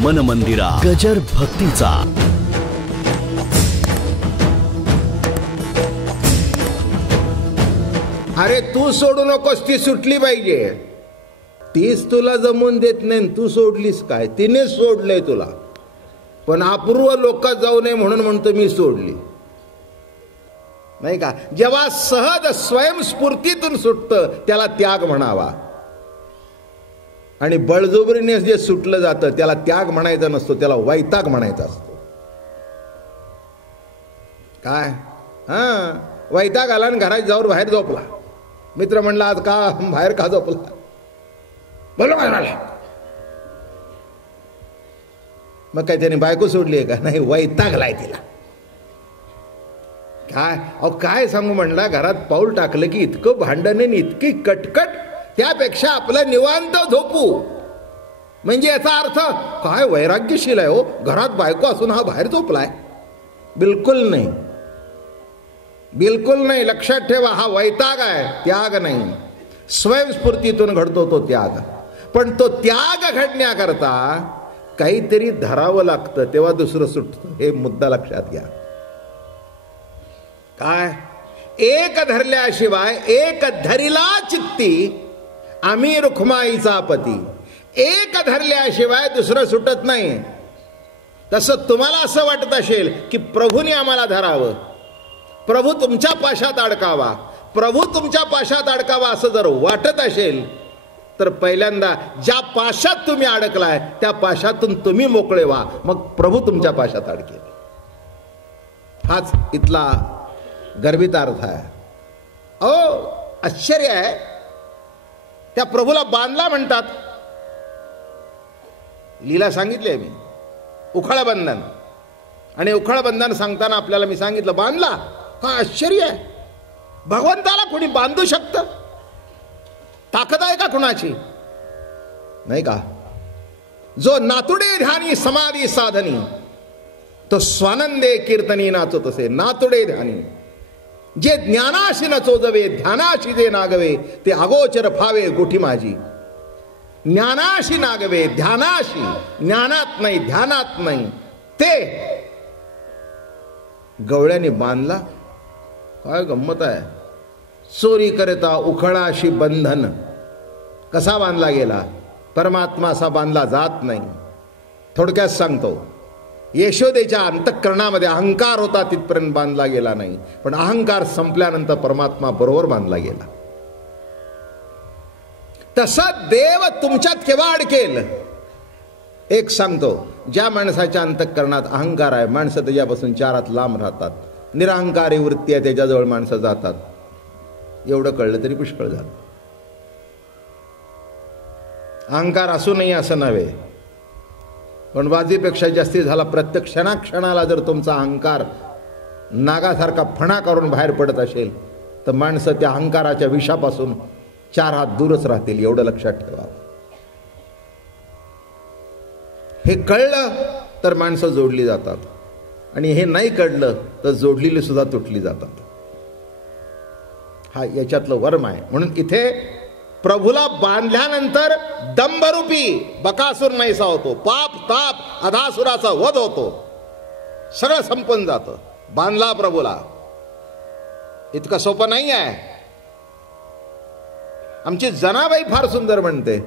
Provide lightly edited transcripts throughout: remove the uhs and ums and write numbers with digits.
मन मंदिरा गजर भक्तीचा. अरे तू सोडू नकोस, ती सुटली पाहिजे. तीच तुला जमून देत नाही, तू सोडलीस काय? तिने सोडलंय तुला. पण अपूर्व लोकात जाऊ नये म्हणून म्हणतो मी सोडली, नाही का? जेव्हा सहज स्वयंस्फूर्तीतून सुटतं त्याला त्याग म्हणावा, आणि बळजबरीने जे सुटलं जातं त्याला त्याग म्हणायचा नसतो, त्याला वैताग म्हणायचा असतो. काय वैताग आला आणि घरात जाऊन बाहेर झोपला. मित्र म्हणला आज का बाहेर का झोपला? बोलो मला. मग काय त्याने बायको सोडली आहे का? नाही, वैतागलाय तिला. काय अहो काय सांगू म्हणला, घरात पाऊल टाकलं की इतकं भांडण आणि इतकी कटकट, त्यापेक्षा आपलं निवांत झोपू. म्हणजे याचा अर्थ काय वैराग्यशील आहे हो, घरात बायको असून हा बाहेर झोपलाय? बिलकुल नाही, बिलकुल नाही. लक्षात ठेवा, हा वैताग आहे, त्याग नाही. स्वयंस्फूर्तीतून घडतो तो त्याग. पण तो त्याग घडण्याकरता काहीतरी धरावं लागतं, तेव्हा दुसरं सुटतं. हे मुद्दा लक्षात घ्या. काय एक धरल्याशिवाय, एक धरिला चित्ती आम्ही रुखमाईचा पती. एक धरल्याशिवाय दुसरं सुटत नाही. तसं तुम्हाला असं वाटत असेल की प्रभूने आम्हाला धरावं, प्रभू तुमच्या पाशात अडकावा, प्रभू तुमच्या पाशात अडकावा असं जर वाटत असेल तर पहिल्यांदा ज्या पाशात तुम्ही अडकलाय त्या पाशातून तुम्ही मोकळे व्हा, मग प्रभू तुमच्या पाशात अडकेल. हाच इथला गर्भित अर्थ आहे. आश्चर्य आहे, त्या प्रभूला बांधला म्हणतात. लीला सांगितली आहे मी, उखळ बंधन. आणि उखळ बंधन सांगताना आपल्याला मी सांगितलं बांधला. काय आश्चर्य आहे, भगवंताला कोणी बांधू शकतं? ताकद आहे का कुणाची? नाही का? जो नातुडे ध्यानी समाधी साधनी, तो स्वानंदे कीर्तनी नाचत असे. नातुडे ध्यानी, जे ज्ञानाशी न चोजवे, ध्यानाशी जे नागवे, ते अगोचर फावे गुठी माझी. ज्ञानाशी नागवे, ध्यानाशी, ज्ञानात नाही, ध्यानात नाही, ते गवळ्याने बांधला. काय गंमत आहे. चोरी करता उखळाशी बंधन. कसा बांधला गेला? परमात्मा असा बांधला जात नाही. थोडक्यात सांगतो, यशोदेच्या अंतःकरणामध्ये अहंकार होता तिथपर्यंत बांधला गेला नाही, पण अहंकार संपल्यानंतर परमात्मा बरोबर बांधला गेला. तसा देव तुमच्यात केव्हा अडकेल? एक सांगतो, ज्या माणसाच्या अंतःकरणात अहंकार आहे, माणसं त्याच्यापासून चारात लांब राहतात. निरहंकारी वृत्ती आहे, त्याच्याजवळ माणसं जातात. एवढं कळलं तरी पुष्कळ झालं. अहंकार असू नये असं नव्हे, पण बाजीपेक्षा जास्ती झाला. प्रत्येक क्षणाक्षणाला जर तुमचा अहंकार नागासारखा फणा करून बाहेर पडत असेल तर माणसं त्या अहंकाराच्या विषापासून 4 हात दूरच राहतील. एवढं लक्षात ठेवा. हे कळलं तर माणसं जोडली जातात, आणि हे नाही कळलं तर जोडलेली सुद्धा तुटली जातात. हा याच्यातलं वर्म आहे. म्हणून इथे प्रभूला बांधल्यानंतर दंभरूपी बकासूर नाहीसा होतो, पाप ताप अधासुराचा वध होतो, सगळं संपून जातं. बांधला प्रभूला. इतकं सोपं नाही आहे. आमची जनाबाई फार सुंदर म्हणते,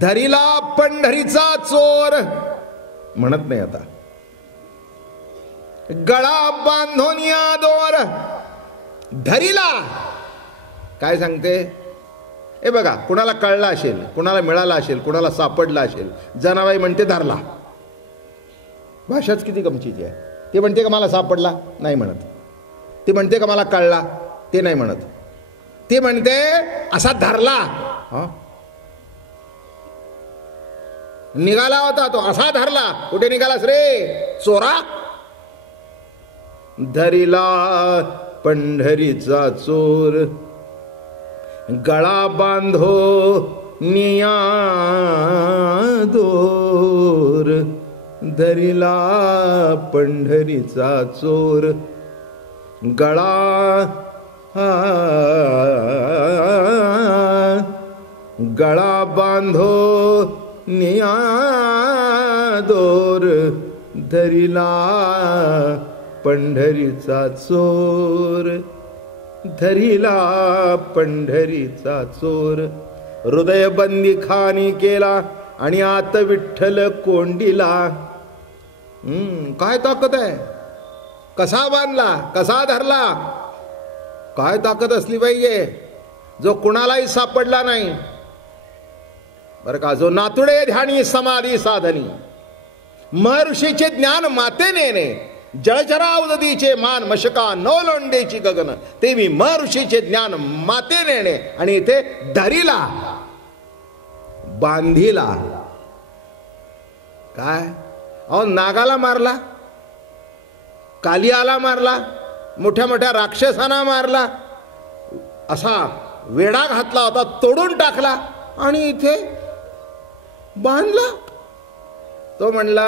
धरिला पंढरीचा चोर म्हणत नाही आता, गळा बांधून या दोर. धरिला काय सांगते? हे बघा, कुणाला कळला असेल, कुणाला मिळाला असेल, कुणाला सापडला असेल. जनाबाई म्हणते धरला. भाषाच किती गमतीची आहे. ती म्हणते का मला सापडला? नाही म्हणत. ती म्हणते का मला कळला? ते नाही म्हणत. ती म्हणते असा धरला. निघाला होता तो, असा धरला. कुठे निघालास रे चोरा? धरिला पंढरीचा चोर, गळा बांधो निया दोर. धरिला पंढरीचा चोर, गळा गळा बांधो निया दोर धरिला पंढरीचा चोर, धरिला पंढरीचा चोर. हृदय बंदी खानी केला आणि आत विठ्ठल कोंडीला. काय ताकद आहे, कसा बांधला, कसा धरला, काय ताकद असली पाहिजे, जो कुणालाही सापडला नाही बरं का. जो नातुडे ध्यानी समाधी साधनी, महर्षीचे ज्ञान माते नेणे, जळचरा उदतीचे मान मशका नो लोंडेची गगन, ते मी महर्षीचे ज्ञान माते नेणे. आणि इथे धरिला, बांधिला. काय अहो, नागाला मारला, कालियाला मारला, मोठ्या मोठ्या राक्षसांना मारला, असा वेढा घातला होता, तोडून टाकला आणि इथे बांधला. तो म्हणला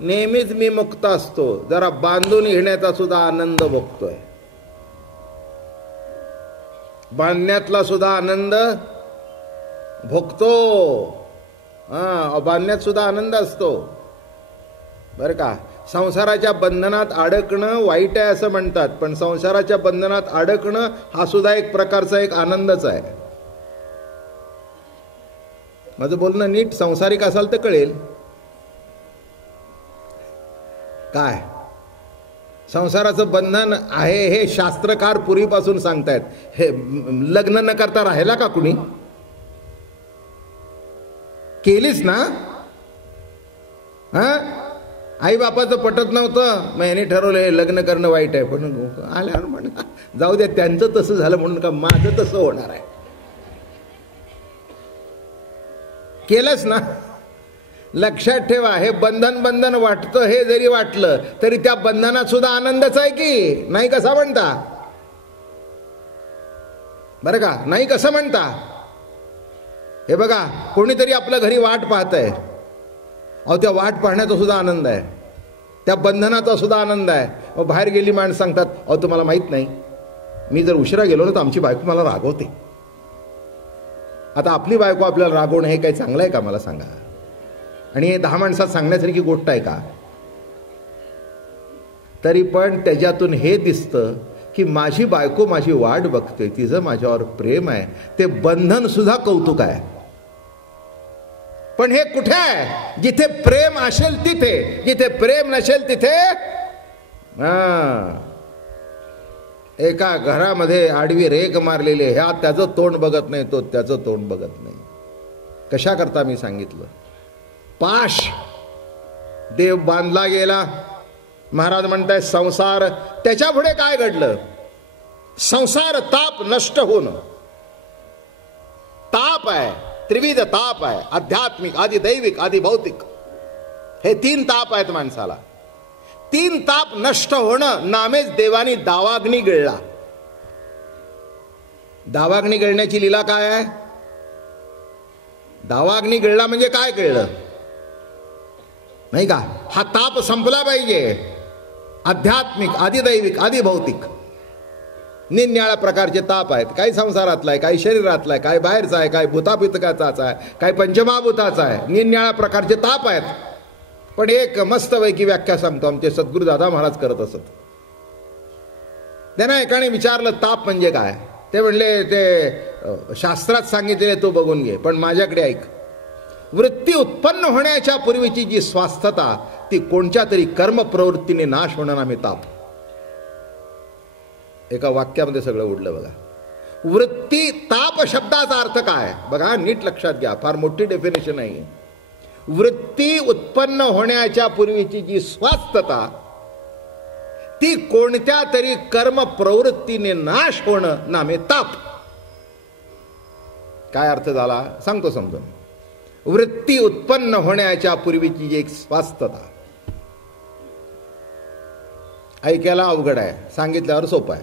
नेहमीच मी मुक्त असतो, जरा बांधून घेण्याचा सुद्धा आनंद भोगतोय, बांधण्यातला सुद्धा आनंद भोगतो. बांधण्यात सुद्धा आनंद असतो बरं का. संसाराच्या बंधनात अडकणं वाईट आहे असं म्हणतात, पण संसाराच्या बंधनात अडकणं हा सुद्धा एक प्रकारचा एक आनंदच आहे. माझं बोलणं नीट संसारिक असाल तर कळेल. काय संसाराचं बंधन आहे हे शास्त्रकार पूर्वीपासून सांगतायत. हे लग्न न करता राहिला का कुणी? केलीच ना. आई बापाचं पटत नव्हतं, मग याने ठरवलं लग्न करणं वाईट आहे. पण आल्यावर म्हणा जाऊ द्या, त्यांचं तसं झालं म्हणून का माझं तसं होणार आहे. केलंच ना. लक्षात ठेवा, हे बंधन बंधन वाटतं, हे जरी वाटलं तरी त्या बंधनात सुद्धा आनंदच आहे की नाही, कसा म्हणता बरं का. नाही कसं म्हणता. हे बघा, कोणीतरी आपल्या घरी वाट पाहतंय, अहो त्या वाट पाहण्याचा सुद्धा आनंद आहे, त्या बंधनाचा सुद्धा आनंद आहे. मग बाहेर गेली माणसं सांगतात, अहो तुम्हाला माहित नाही, मी जर उशिरा गेलो ना तर आमची बायको मला रागवते. आता आपली बायको आपल्याला रागवणं हे काही चांगलं आहे का मला सांगा. आणि हे 10 माणसात सांगण्यासारखी गोष्ट आहे का. तरी पण त्याच्यातून हे दिसतं की माझी बायको माझी वाट बघते, तिचं माझ्यावर प्रेम आहे, ते बंधन सुद्धा कौतुक आहे. पण हे कुठे आहे? जिथे प्रेम असेल तिथे, जिथे प्रेम नसेल तिथे. एका घरामध्ये आडवी रेग मारलेली, ह्या त्याचं तोंड बघत नाही, तो त्याचं तोंड बघत नाही. कशा करता मी सांगितलं. पाश देव बांधला गेला. महाराज म्हणताय संसार, त्याच्या पुढे काय घडलं. संसार ताप नष्ट होणं. ताप आहे, त्रिविध ताप आहे, आध्यात्मिक, आधी दैविक, आधी भौतिक. हे 3 ताप आहेत माणसाला. 3 ताप नष्ट होणं नामेच देवानी दावाग्नी गिळला. दावाग्नी गिळण्याची लीला काय आहे. दावाग्नी गिळला म्हणजे काय कळलं नाही का. हा ताप संपला पाहिजे. आध्यात्मिक, आधी दैविक, आधी भौतिक, निरनिराळ्या प्रकारचे ताप आहेत. काही संसारातला आहे, काही शरीरातला आहे, काही बाहेरचा आहे, काही भूतापितकाचाच आहे, काही पंचमहाभूताचा आहे. निरनिराळ्या प्रकारचे ताप आहेत. पण एक मस्तपैकी व्याख्या सांगतो, आमचे सद्गुरू दादा महाराज करत असत. त्यांना एकाने विचारलं ताप म्हणजे काय. ते म्हणले ते शास्त्रात सांगितलेले तो बघून घे, पण माझ्याकडे ऐक. वृत्ती उत्पन्न होण्याच्या पूर्वीची जी स्वास्थता ती कोणत्या तरी कर्म प्रवृत्तीने नाश होणार आम्ही ताप. एका वाक्यामध्ये सगळं उडलं बघा. वृत्ती, ताप शब्दाचा अर्थ काय बघा, नीट लक्षात घ्या, फार मोठी डेफिनेशन आहे. वृत्ती उत्पन्न होण्याच्या पूर्वीची जी स्वास्थता ती कोणत्या तरी कर्म प्रवृत्तीने नाश होणं नामे ताप. काय अर्थ झाला सांगतो समजून. वृत्ती उत्पन्न होण्याच्या पूर्वीची जी एक स्वास्थता, ऐकायला अवघड आहे, सांगितल्यावर सोपं आहे.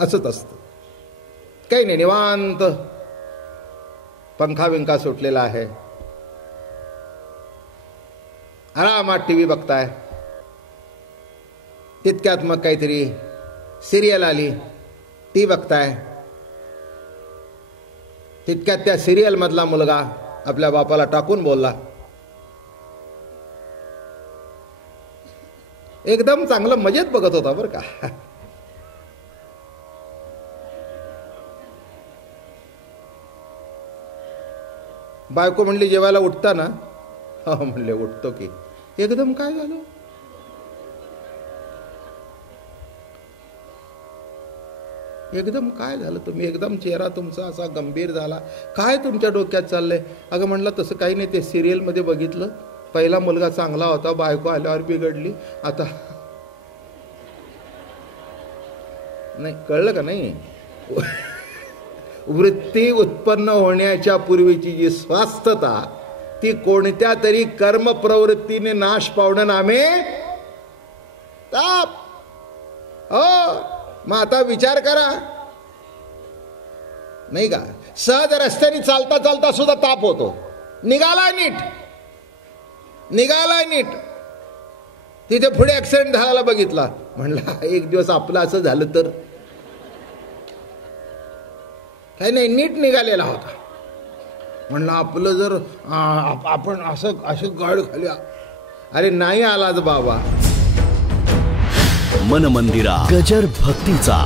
असंच असतं. काही नाही, निवांत पंखा बिंका सुटलेला आहे, आरामात टीव्ही बघताय. तितक्यात मग काहीतरी सिरियल आली, ती बघताय. तितक्यात त्या सिरियल मधला मुलगा आपल्या बापाला टाकून बोलला. एकदम चांगलं मजेत बघत होता बरं का. बायको म्हणली जेवायला उठता ना? हा म्हणले उठतो की. एकदम काय झालं? एकदम काय झालं? तुम्ही एकदम चेहरा तुमचा असा गंभीर झाला. काय तुमच्या डोक्यात चाललंय? अगं म्हणलं तसं काही नाही, ते सिरियलमध्ये बघितलं, पहिला मुलगा चांगला होता, बायको आल्यावर बिघडली. आता नाही कळलं का? नाही, वृत्ती उत्पन्न होण्याच्या पूर्वीची जी स्वास्थता ती कोणत्या तरी कर्म प्रवृत्तीने नाश पावणं नामे ताप. हो, मग आता विचार करा, नाही का? सहज रस्त्याने चालता चालता सुद्धा ताप होतो. निघाला नीट, तिथे पुढे ऍक्सिडेंट झाला बघितला, म्हणला एक दिवस आपलं असं झालं तर. काही नाही, नीट निघालेला होता. म्हणलं आपलं जर आपण असं गाड खाली, अरे नाही आलाच बाबा. मन मंदिरा गजर भक्तीचा.